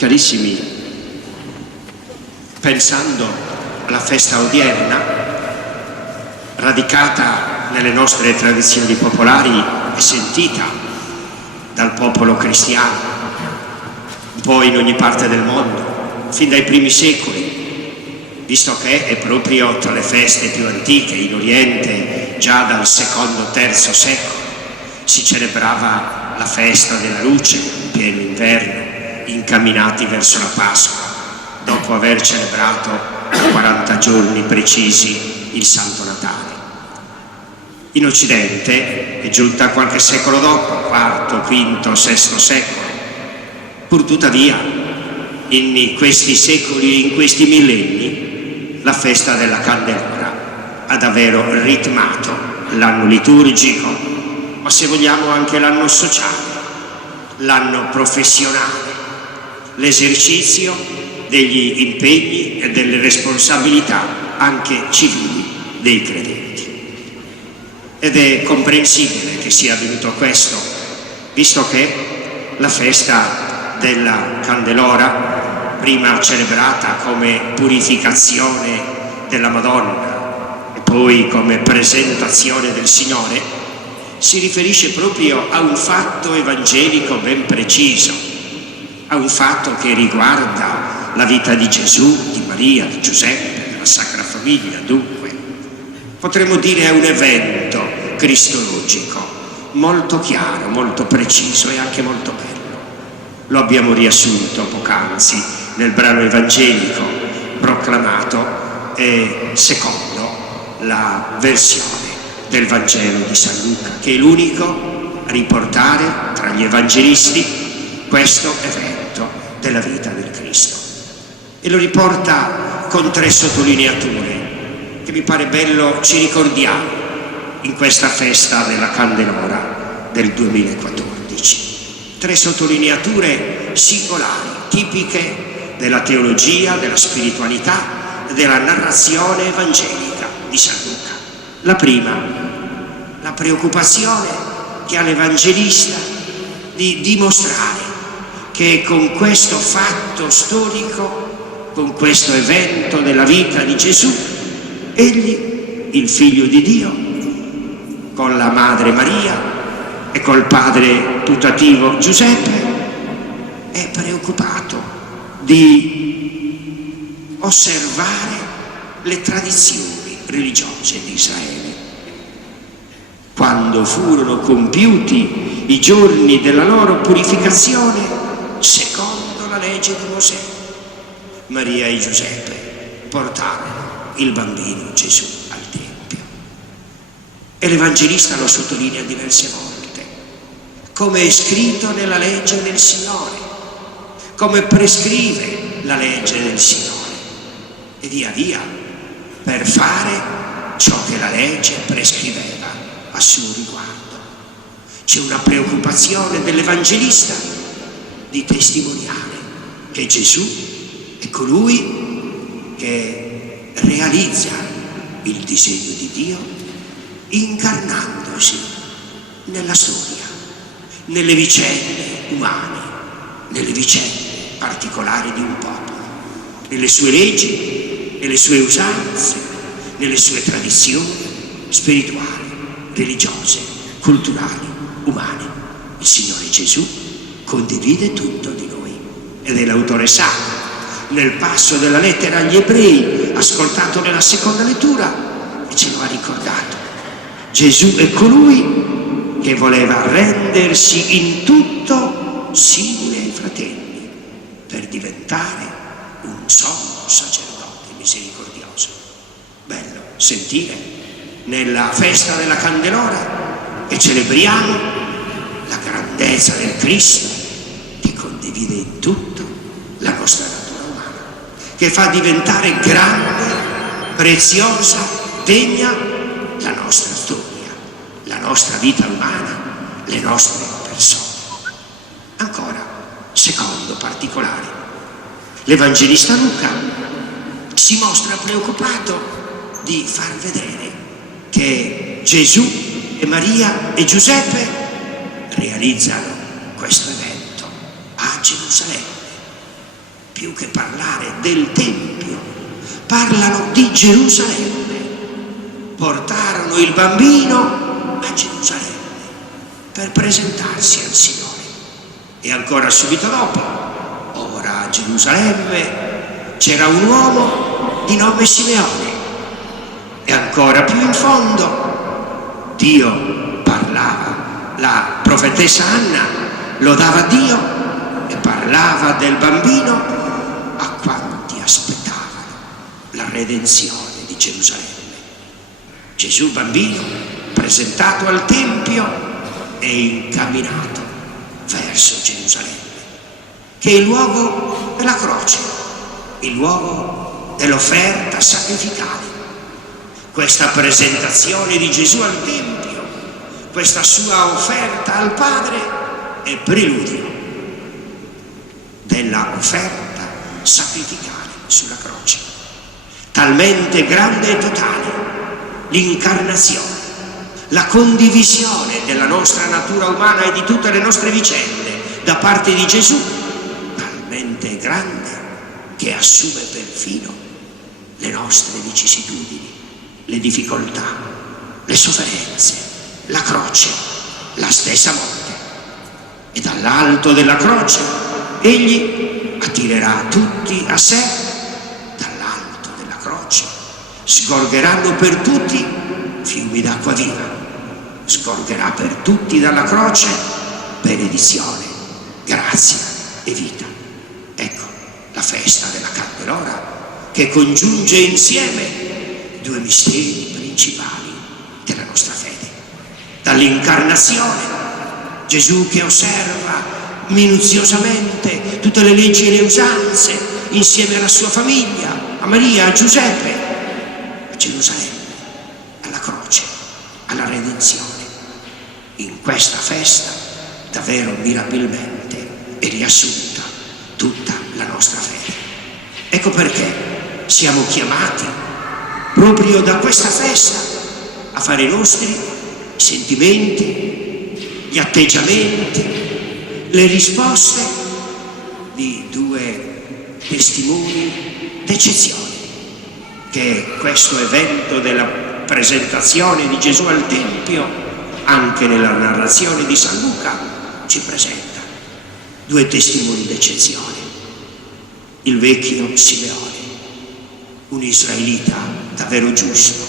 Carissimi, pensando alla festa odierna, radicata nelle nostre tradizioni popolari e sentita dal popolo cristiano, un po' in ogni parte del mondo, fin dai primi secoli, visto che è proprio tra le feste più antiche in Oriente, già dal II-III secolo, si celebrava la festa della luce in pieno inverno, incamminati verso la Pasqua, dopo aver celebrato 40 giorni precisi il Santo Natale. In Occidente è giunta qualche secolo dopo, IV, V, VI secolo. Pur tuttavia, in questi secoli e in questi millenni, la festa della Candelora ha davvero ritmato l'anno liturgico, ma se vogliamo anche l'anno sociale, l'anno professionale, l'esercizio degli impegni e delle responsabilità anche civili dei credenti. Ed è comprensibile che sia avvenuto questo, visto che la festa della Candelora, prima celebrata come purificazione della Madonna e poi come presentazione del Signore, si riferisce proprio a un fatto evangelico ben preciso, a un fatto che riguarda la vita di Gesù, di Maria, di Giuseppe, della Sacra Famiglia. Dunque, potremmo dire è un evento cristologico molto chiaro, molto preciso e anche molto bello. Lo abbiamo riassunto poc'anzi nel brano evangelico proclamato secondo la versione del Vangelo di San Luca, che è l'unico a riportare tra gli evangelisti questo evento della vita del Cristo. E lo riporta con 3 sottolineature che mi pare bello ci ricordiamo in questa festa della Candelora del 2014. 3 sottolineature singolari, tipiche della teologia, della spiritualità e della narrazione evangelica di San Luca. La prima, la preoccupazione che ha l'Evangelista di dimostrare che con questo fatto storico, con questo evento della vita di Gesù, egli, il Figlio di Dio, con la Madre Maria e col padre putativo Giuseppe, è preoccupato di osservare le tradizioni religiose di Israele. Quando furono compiuti i giorni della loro purificazione, secondo la legge di Mosè, Maria e Giuseppe portarono il bambino Gesù al Tempio. E l'Evangelista lo sottolinea diverse volte, come è scritto nella legge del Signore, come prescrive la legge del Signore, e via via per fare ciò che la legge prescriveva a suo riguardo. C'è una preoccupazione dell'Evangelista di testimoniare che Gesù è colui che realizza il disegno di Dio incarnandosi nella storia, nelle vicende umane, nelle vicende particolari di un popolo, nelle sue leggi, nelle sue usanze, nelle sue tradizioni spirituali, religiose, culturali, umane. Il Signore Gesù condivide tutto di noi ed è l'autore sacro. Nel passo della lettera agli Ebrei, ascoltato nella seconda lettura, e ce lo ha ricordato. Gesù è colui che voleva rendersi in tutto simile ai fratelli per diventare un sommo sacerdote misericordioso. Bello sentire nella festa della Candelora che celebriamo la grandezza del Cristo che condivide in tutto la nostra natura umana, che fa diventare grande, preziosa, degna la nostra storia, la nostra vita umana, le nostre persone. Ancora, secondo particolare, l'Evangelista Luca si mostra preoccupato di far vedere che Gesù e Maria e Giuseppe realizzano questo evento a Gerusalemme, più che parlare del Tempio, parlano di Gerusalemme. Portarono il bambino a Gerusalemme per presentarsi al Signore. E ancora subito dopo, ora a Gerusalemme c'era un uomo di nome Simeone. E ancora più in fondo Dio parlava, la profetessa Anna lodava Dio e parlava del bambino a quanti aspettavano la redenzione di Gerusalemme. Gesù bambino presentato al Tempio e incamminato verso Gerusalemme, che è il luogo della croce, il luogo dell'offerta sacrificale. Questa presentazione di Gesù al Tempio, questa sua offerta al Padre è preludio della offerta sacrificale sulla croce. Talmente grande e totale l'incarnazione, la condivisione della nostra natura umana e di tutte le nostre vicende da parte di Gesù, talmente grande che assume perfino le nostre vicissitudini, le difficoltà, le sofferenze, la croce, la stessa morte. E dall'alto della croce egli attirerà tutti a sé. Dall'alto della croce sgorgeranno per tutti fiumi d'acqua viva. Sgorgerà per tutti dalla croce benedizione, grazia e vita. Ecco la festa della Candelora che congiunge insieme due misteri principali della nostra fede. Dall'incarnazione, Gesù che osserva minuziosamente tutte le leggi e le usanze insieme alla sua famiglia, a Maria, a Giuseppe, a Gerusalemme, alla croce, alla redenzione. In questa festa davvero mirabilmente è riassunta tutta la nostra fede. Ecco perché siamo chiamati proprio da questa festa a fare i nostri sentimenti, gli atteggiamenti, le risposte di due testimoni d'eccezione che questo evento della presentazione di Gesù al Tempio, anche nella narrazione di San Luca, ci presenta. Due testimoni d'eccezione: il vecchio Simeone, un israelita davvero giusto,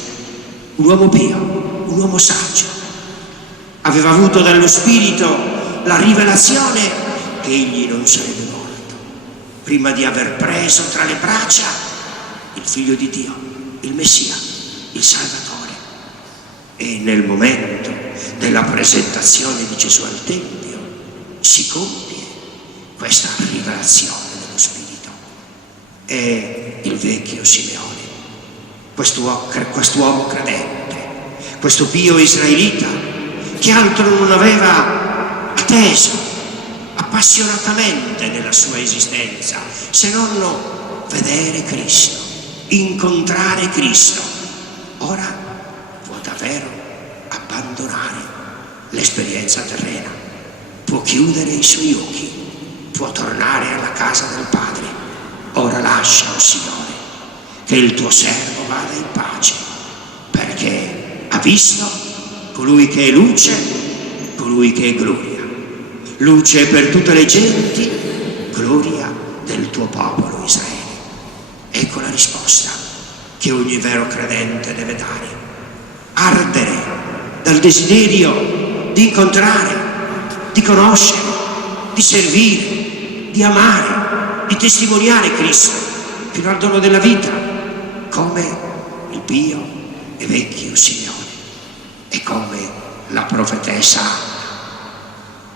un uomo pio, un uomo saggio. Aveva avuto dallo Spirito la rivelazione che egli non sarebbe morto prima di aver preso tra le braccia il Figlio di Dio, il Messia, il Salvatore. E nel momento della presentazione di Gesù al Tempio si compie questa rivelazione dello Spirito. È il vecchio Simeone, quest'uomo credente, questo pio israelita che altro non aveva atteso appassionatamente nella sua esistenza se non vedere Cristo, incontrare Cristo. Ora può davvero abbandonare l'esperienza terrena, può chiudere i suoi occhi, può tornare alla casa del Padre. Ora lascia, oh Signore, che il tuo servo vada in pace, perché ha visto colui che è luce, colui che è gloria, luce per tutte le genti, gloria del tuo popolo Israele. Ecco la risposta che ogni vero credente deve dare: ardere dal desiderio di incontrare, di conoscere, di servire, di amare, di testimoniare Cristo fino al dono della vita, come il pio e vecchio Simeone e come la profetessa Anna,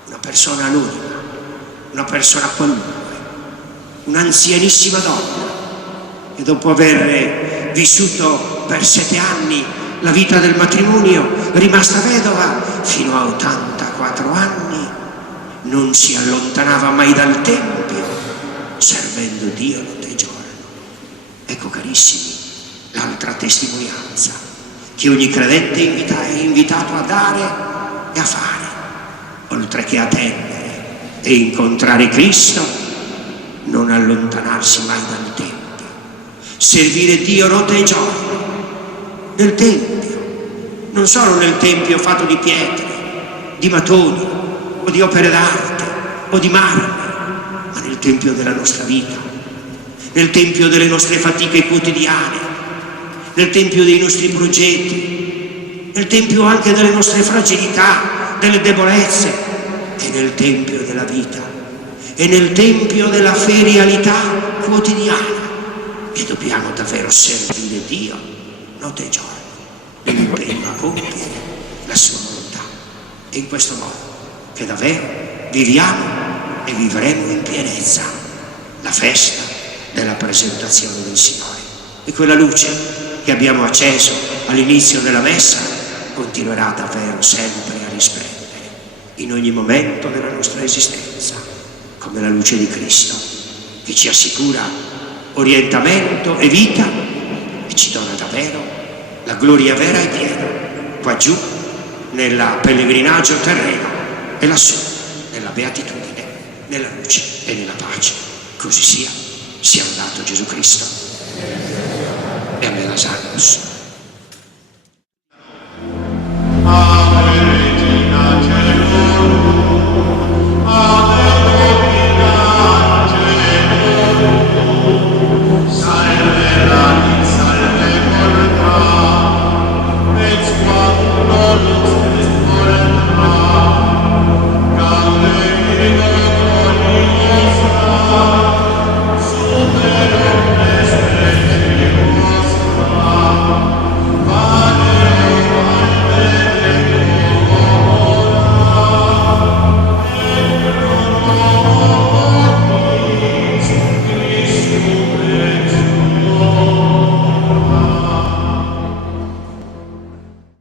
una persona anonima, una persona qualunque, un'anzianissima donna che dopo aver vissuto per 7 anni la vita del matrimonio, rimasta vedova fino a 84 anni, non si allontanava mai dal Tempio, servendo Dio notte e giorno. Ecco, carissimi, l'altra testimonianza che ogni credente è invitato a dare e a fare, oltre che attendere e incontrare Cristo, non allontanarsi mai dal Tempio, servire Dio notte e giorno, nel Tempio, non solo nel Tempio fatto di pietre, di mattoni, o di opere d'arte, o di marmo, ma nel Tempio della nostra vita, nel Tempio delle nostre fatiche quotidiane, nel Tempio dei nostri progetti, nel Tempio anche delle nostre fragilità, delle debolezze, e nel Tempio della vita, e nel Tempio della ferialità quotidiana, che dobbiamo davvero servire Dio notte e giorno, nell'impegno a compiere la sua volontà. E in questo modo che davvero viviamo e vivremo in pienezza la festa della presentazione del Signore. E quella luce che abbiamo acceso all'inizio della messa continuerà davvero sempre a risplendere in ogni momento della nostra esistenza, come la luce di Cristo, che ci assicura orientamento e vita e ci dona davvero la gloria vera e piena, qua giù nel pellegrinaggio terreno e lassù nella beatitudine, nella luce e nella pace. Così sia lodato Gesù Cristo. E a me la salus.